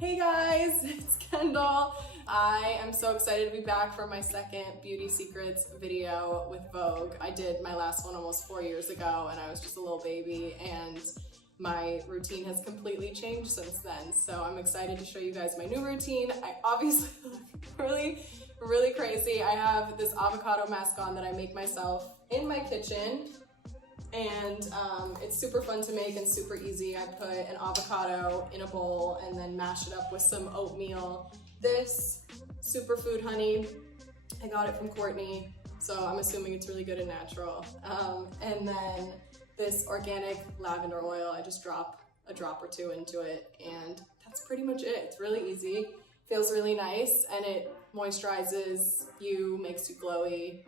Hey guys, it's Kendall. I am so excited to be back for my second Beauty Secrets video with Vogue. I did my last one almost 4 years ago and I was just a little baby, and my routine has completely changed since then. So I'm excited to show you guys my new routine. I obviously look really crazy. I have this avocado mask on that I make myself in my kitchen. And it's super fun to make and super easy. I put an avocado in a bowl and then mash it up with some oatmeal. This superfood honey, I got it from Courtney, so I'm assuming it's really good and natural. And then this organic lavender oil, I just drop a drop or two into it, and that's pretty much it. It's really easy, feels really nice, and it moisturizes you, makes you glowy.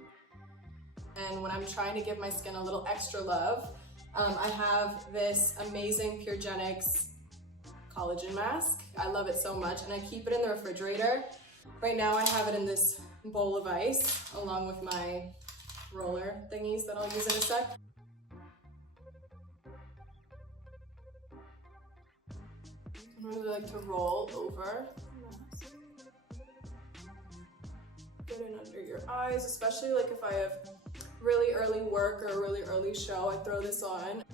And when I'm trying to give my skin a little extra love, I have this amazing Pure Genix collagen mask. I love it so much, and I keep it in the refrigerator. Right now I have it in this bowl of ice, along with my roller thingies that I'll use in a sec. I really like to roll over the mask. Get it under your eyes, especially like if I have really early work or a really early show, I throw this on.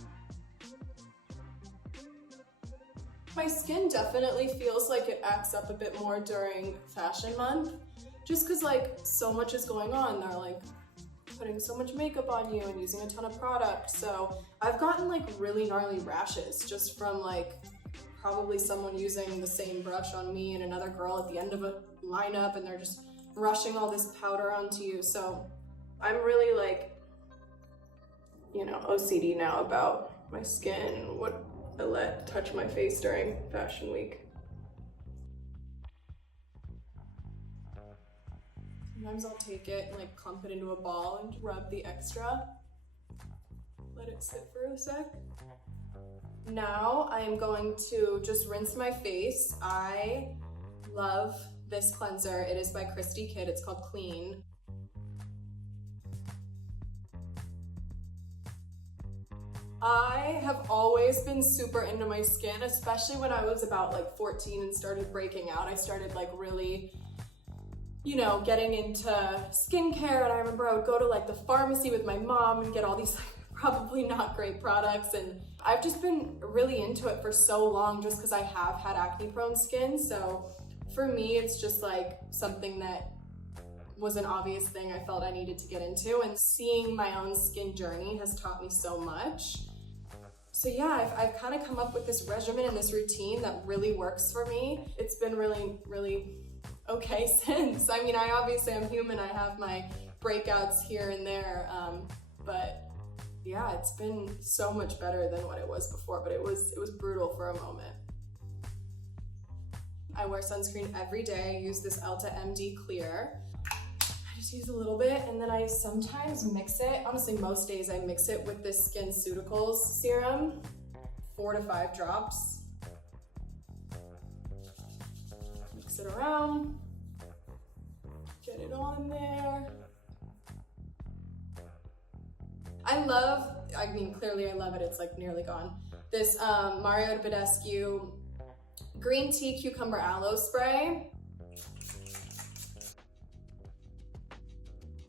My skin definitely feels like it acts up a bit more during fashion month, just cause like so much is going on. They're like putting so much makeup on you and using a ton of product. So I've gotten like really gnarly rashes just from like probably someone using the same brush on me and another girl at the end of a lineup, and they're just rushing all this powder onto you. So I'm really like, you know, OCD now about my skin and what I let touch my face during fashion week. Sometimes I'll take it and like clump it into a ball and rub the extra. Let it sit for a sec. Now I am going to just rinse my face. I love this cleanser. It is by Christy Kid. It's called Clean. I have always been super into my skin, especially when I was about like 14 and started breaking out. I started like really, you know, getting into skincare, and I remember I would go to like the pharmacy with my mom and get all these like, probably not great products, and I've just been really into it for so long just because I have had acne prone skin. So for me, it's just like something that was an obvious thing I felt I needed to get into, and seeing my own skin journey has taught me so much. So yeah, I've kind of come up with this regimen and this routine that really works for me. It's been really okay since. I mean, I obviously am human, I have my breakouts here and there, but yeah, it's been so much better than what it was before, but it was brutal for a moment. I wear sunscreen every day. I use this Elta MD Clear. I just use a little bit, and then I sometimes mix it. Honestly, most days I mix it with this SkinCeuticals serum, 4 to 5 drops. Mix it around, get it on there. I mean, clearly I love it. It's like nearly gone. This Mario Badescu green tea cucumber aloe spray.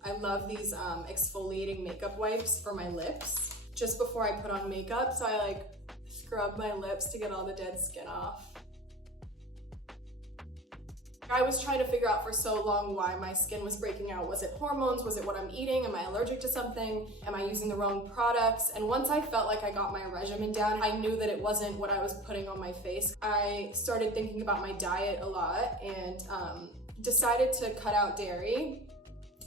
I love these exfoliating makeup wipes for my lips just before I put on makeup. So I like scrub my lips to get all the dead skin off. I was trying to figure out for so long why my skin was breaking out. Was it hormones? Was it what I'm eating? Am I allergic to something? Am I using the wrong products? And once I felt like I got my regimen down, I knew that it wasn't what I was putting on my face. I started thinking about my diet a lot and decided to cut out dairy.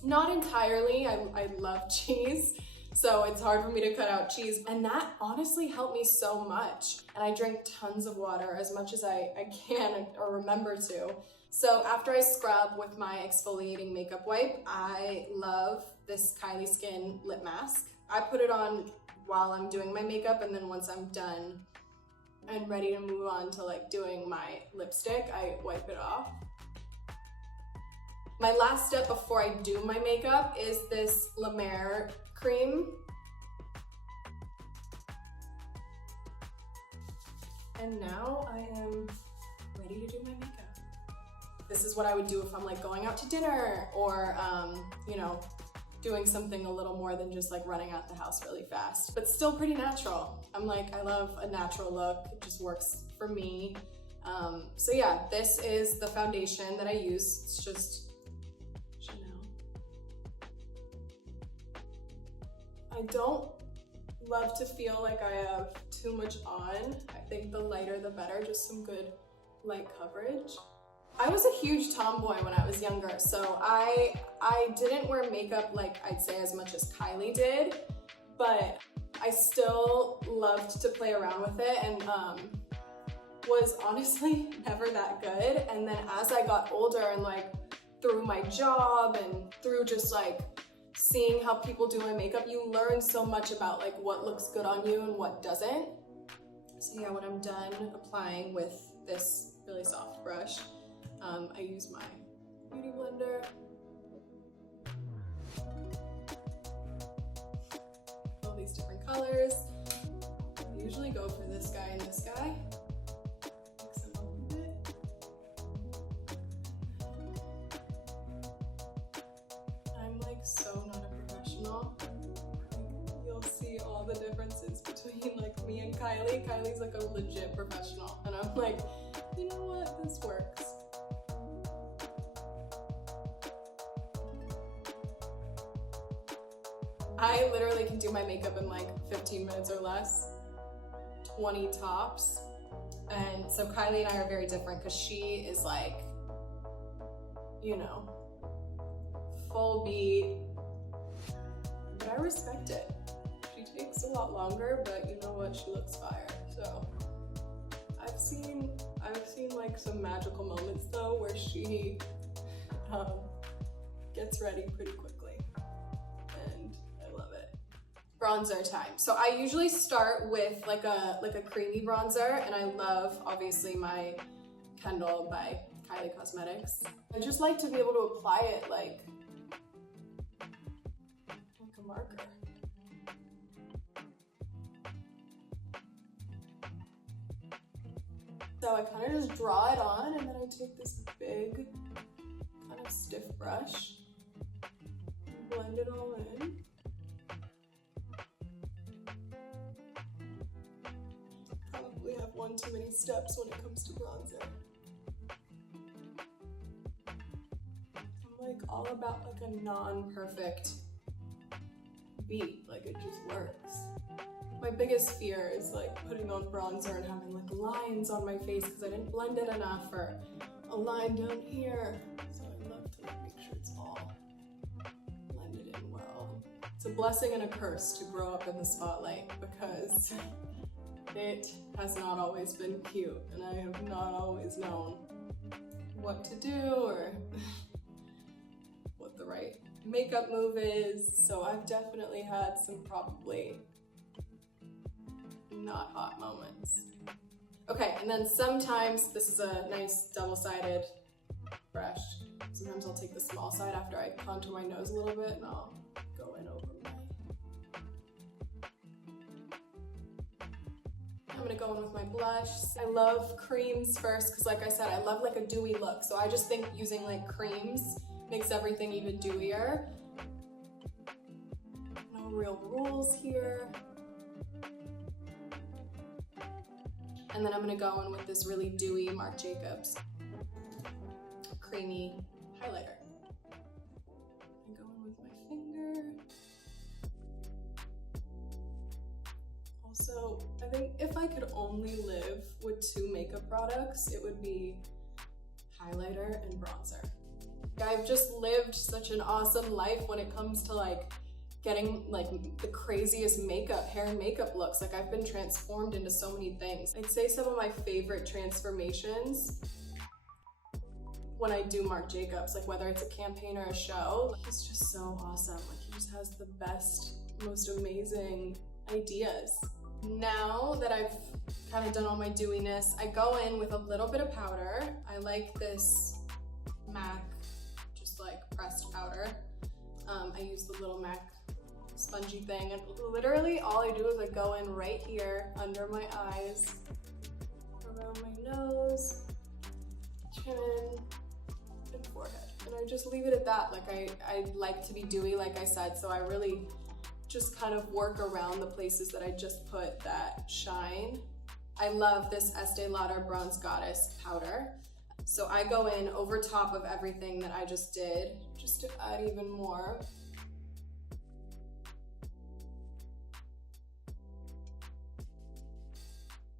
Not entirely, I love cheese, so it's hard for me to cut out cheese. And that honestly helped me so much. And I drink tons of water, as much as I can or remember to. So after I scrub with my exfoliating makeup wipe, I love this Kylie Skin lip mask. I put it on while I'm doing my makeup, and then once I'm done and ready to move on to like doing my lipstick, I wipe it off. My last step before I do my makeup is this La Mer cream. And now I am ready ready to do my makeup. This is what I would do if I'm like going out to dinner or, you know, doing something a little more than just like running out the house really fast, but still pretty natural. I'm like, I love a natural look. It just works for me. So yeah, this is the foundation that I use. It's just Chanel. I don't love to feel like I have too much on. I think the lighter the better, just some good light coverage. I was a huge tomboy when I was younger, so I didn't wear makeup like I'd say as much as Kylie did, but I still loved to play around with it and was honestly never that good. And then as I got older and like through my job and through just like seeing how people do my makeup, you learn so much about like what looks good on you and what doesn't. So yeah, when I'm done applying with this really soft brush, I use my beauty blender. All these different colors. I usually go for this guy and this guy. Mix them up a bit. I'm like so not a professional. You'll see all the differences between like me and Kylie. Kylie's like a legit professional, and I'm like, you know what, this works. I literally can do my makeup in like 15 minutes or less, 20 tops. And so Kylie and I are very different because she is like, you know, full beat, but I respect it. She takes a lot longer, but you know what, she looks fire. So I've seen like some magical moments though where she gets ready pretty quickly. Bronzer time. So I usually start with like a creamy bronzer, and I love obviously my Kendall by Kylie Cosmetics. I just like to be able to apply it like a marker. So I kind of just draw it on, and then I take this big kind of stiff brush and blend it all in. We have one too many steps when it comes to bronzer. I'm like all about like a non-perfect beat, like it just works. My biggest fear is like putting on bronzer and having like lines on my face because I didn't blend it enough, or a line down here. So I love to like make sure it's all blended in well. It's a blessing and a curse to grow up in the spotlight because it has not always been cute, and I have not always known what to do or what the right makeup move is. So I've definitely had some probably not hot moments. Okay, and then sometimes, this is a nice double-sided brush. Sometimes I'll take the small side after I contour my nose a little bit and I'll go in over my. I'm gonna go in with my blush. I love creams first because like I said, I love like a dewy look. So I just think using like creams makes everything even dewier. No real rules here. And then I'm gonna go in with this really dewy Marc Jacobs creamy highlighter. I'm going with my finger. Also, I think if I could only live with two makeup products, it would be highlighter and bronzer. I've just lived such an awesome life when it comes to like getting like the craziest makeup, hair and makeup looks. Like I've been transformed into so many things. I'd say some of my favorite transformations when I do Marc Jacobs, like whether it's a campaign or a show, he's just so awesome. Like he just has the best, most amazing ideas. Now that I've kind of done all my dewiness, I go in with a little bit of powder. I like this MAC, just like pressed powder. I use the little MAC spongy thing, and literally all I do is I go in right here under my eyes, around my nose, chin, and forehead. And I just leave it at that. Like I like to be dewy, like I said, so I really just kind of work around the places that I just put that shine. I love this Estee Lauder Bronze Goddess powder. So I go in over top of everything that I just did, just to add even more.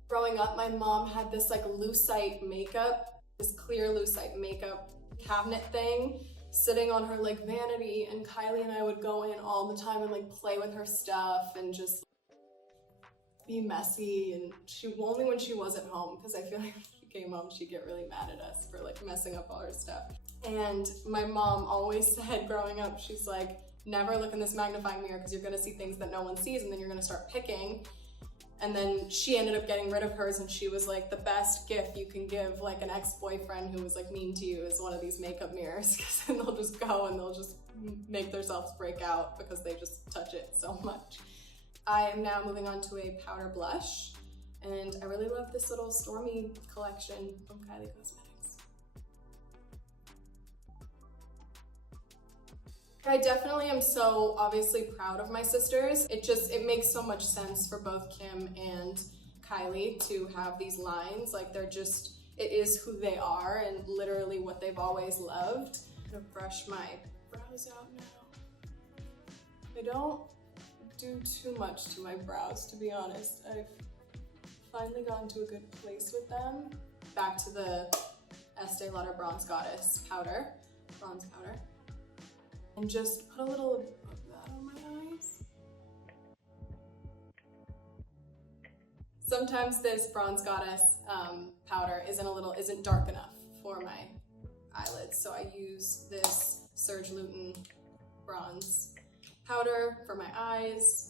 Growing up, my mom had this like lucite makeup, this clear lucite makeup cabinet thing sitting on her like vanity, and Kylie and I would go in all the time and like play with her stuff and just be messy. And she only when she wasn't home, because I feel like when she came home she'd get really mad at us for like messing up all her stuff. And my mom always said growing up, she's like, never look in this magnifying mirror because you're gonna see things that no one sees and then you're gonna start picking. And then she ended up getting rid of hers, and she was like, the best gift you can give like an ex-boyfriend who was like mean to you is one of these makeup mirrors, because then they'll just go and they'll just make themselves break out because they just touch it so much. I am now moving on to a powder blush, and I really love this little Stormy collection from Kylie Cosmetics. I definitely am so obviously proud of my sisters. It makes so much sense for both Kim and Kylie to have these lines. Like it is who they are and literally what they've always loved. I'm gonna brush my brows out now. I don't do too much to my brows, to be honest. I've finally gotten to a good place with them. Back to the Estee Lauder Bronze Goddess powder, bronze powder. And just put a little of that on my eyes. Sometimes this Bronze Goddess powder isn't dark enough for my eyelids, so I use this Serge Lutens bronze powder for my eyes.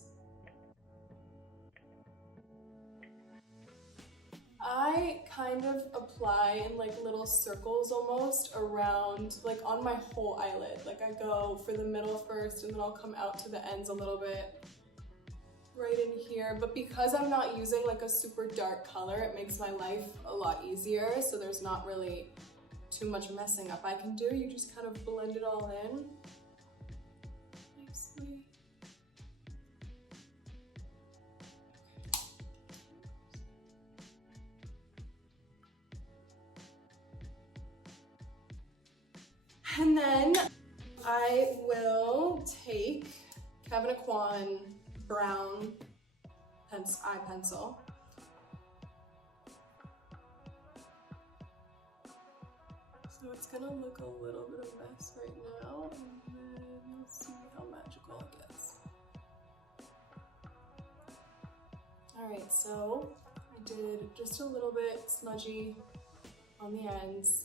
I kind of apply in like little circles almost around, like on my whole eyelid. Like I go for the middle first and then I'll come out to the ends a little bit right in here. But because I'm not using like a super dark color, it makes my life a lot easier. So there's not really too much messing up I can do. You just kind of blend it all in nicely. And then I will take Kevyn Aucoin brown eye pencil. So it's gonna look a little bit of a mess right now, and then we'll see how magical it gets. All right, so I did just a little bit smudgy on the ends.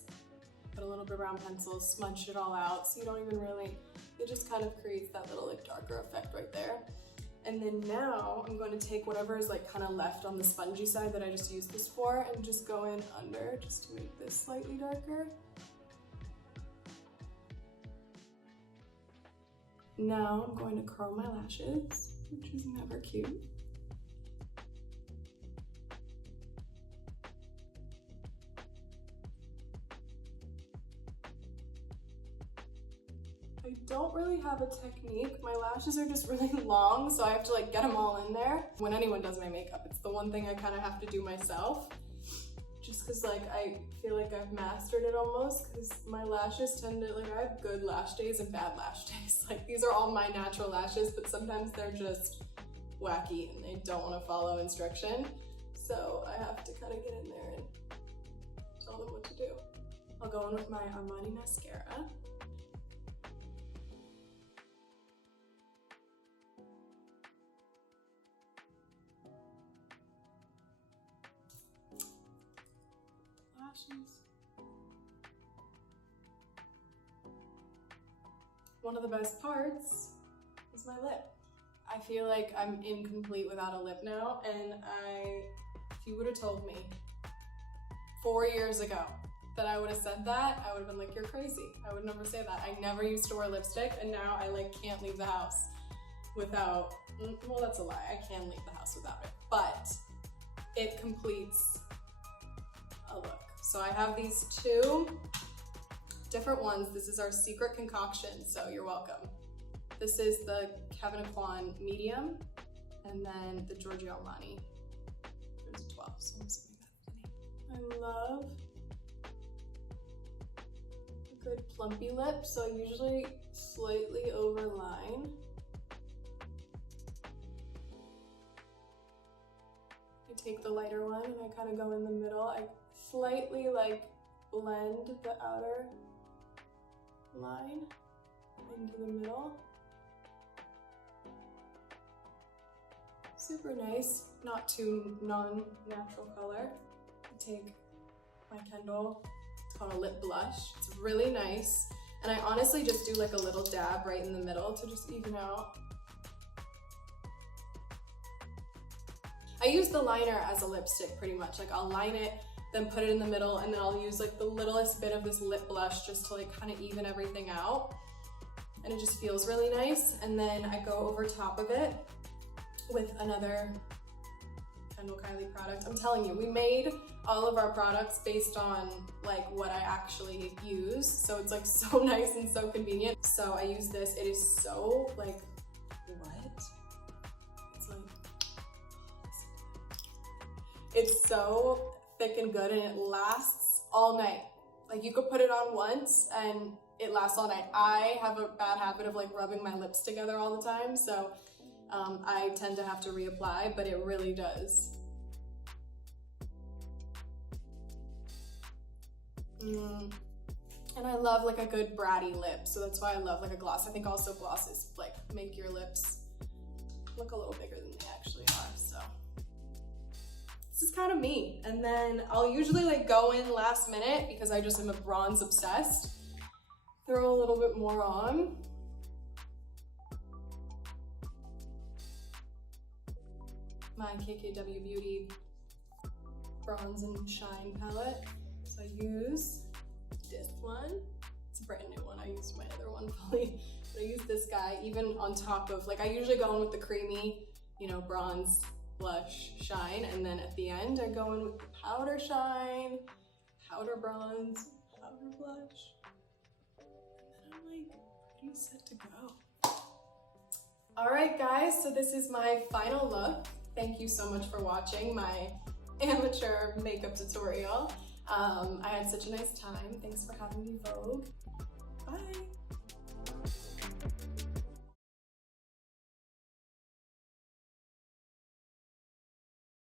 Put a little bit of brown pencil, smudged it all out, so you don't even really, it just kind of creates that little like darker effect right there. And then now I'm going to take whatever is like kind of left on the spongy side that I just used this for and just go in under just to make this slightly darker. Now I'm going to curl my lashes, which is never cute. I don't really have a technique. My lashes are just really long, so I have to like get them all in there. When anyone does my makeup, it's the one thing I kind of have to do myself. Just cause like I feel like I've mastered it almost, cause my lashes tend to, like I have good lash days and bad lash days. Like these are all my natural lashes, but sometimes they're just wacky and they don't want to follow instruction. So I have to kind of get in there and tell them what to do. I'll go in with my Armani mascara. One of the best parts is my lip. I feel like I'm incomplete without a lip now, and if you would have told me 4 years ago that I would have said that, I would have been like, you're crazy. I would never say that. I never used to wear lipstick, and now I like can't leave the house without, well, that's a lie. I can leave the house without it, but it completes a look. So I have these two different ones. This is our secret concoction, so you're welcome. This is the Kevyn Aucoin medium, and then the Giorgio Armani. There's a 12, so I'm assuming that's the name. I love a good plumpy lip, so I usually slightly overline. I take the lighter one and I kind of go in the middle. I slightly like blend the outer line into the middle. Super nice, not too non-natural color. I take my Kendall, it's called a lip blush. It's really nice. And I honestly just do like a little dab right in the middle to just even out. I use the liner as a lipstick pretty much. Like I'll line it, then put it in the middle, and then I'll use like the littlest bit of this lip blush just to like kind of even everything out. And it just feels really nice. And then I go over top of it with another Kendall Kylie product. I'm telling you, we made all of our products based on like what I actually use. So it's like so nice and so convenient. So I use this. It is so like, what? It's like, it's so thick and good and it lasts all night. Like you could put it on once and it lasts all night. I have a bad habit of like rubbing my lips together all the time. So I tend to have to reapply, but it really does. And I love like a good bratty lip, so that's why I love like a gloss. I think also glosses like make your lips look a little bigger than they actually are, so. This is kind of me. And then I'll usually like go in last minute because I just am a bronze obsessed. Throw a little bit more on. My KKW Beauty Bronze and Shine palette. So I use this one. It's a brand new one. I used my other one fully, but I use this guy even on top of, like I usually go in with the creamy, you know, bronze, blush, shine, and then at the end I go in with the powder shine, powder bronze, powder blush, and then I'm like pretty set to go. All right guys, so this is my final look. Thank you so much for watching my amateur makeup tutorial. I had such a nice time. Thanks for having me, Vogue. Bye.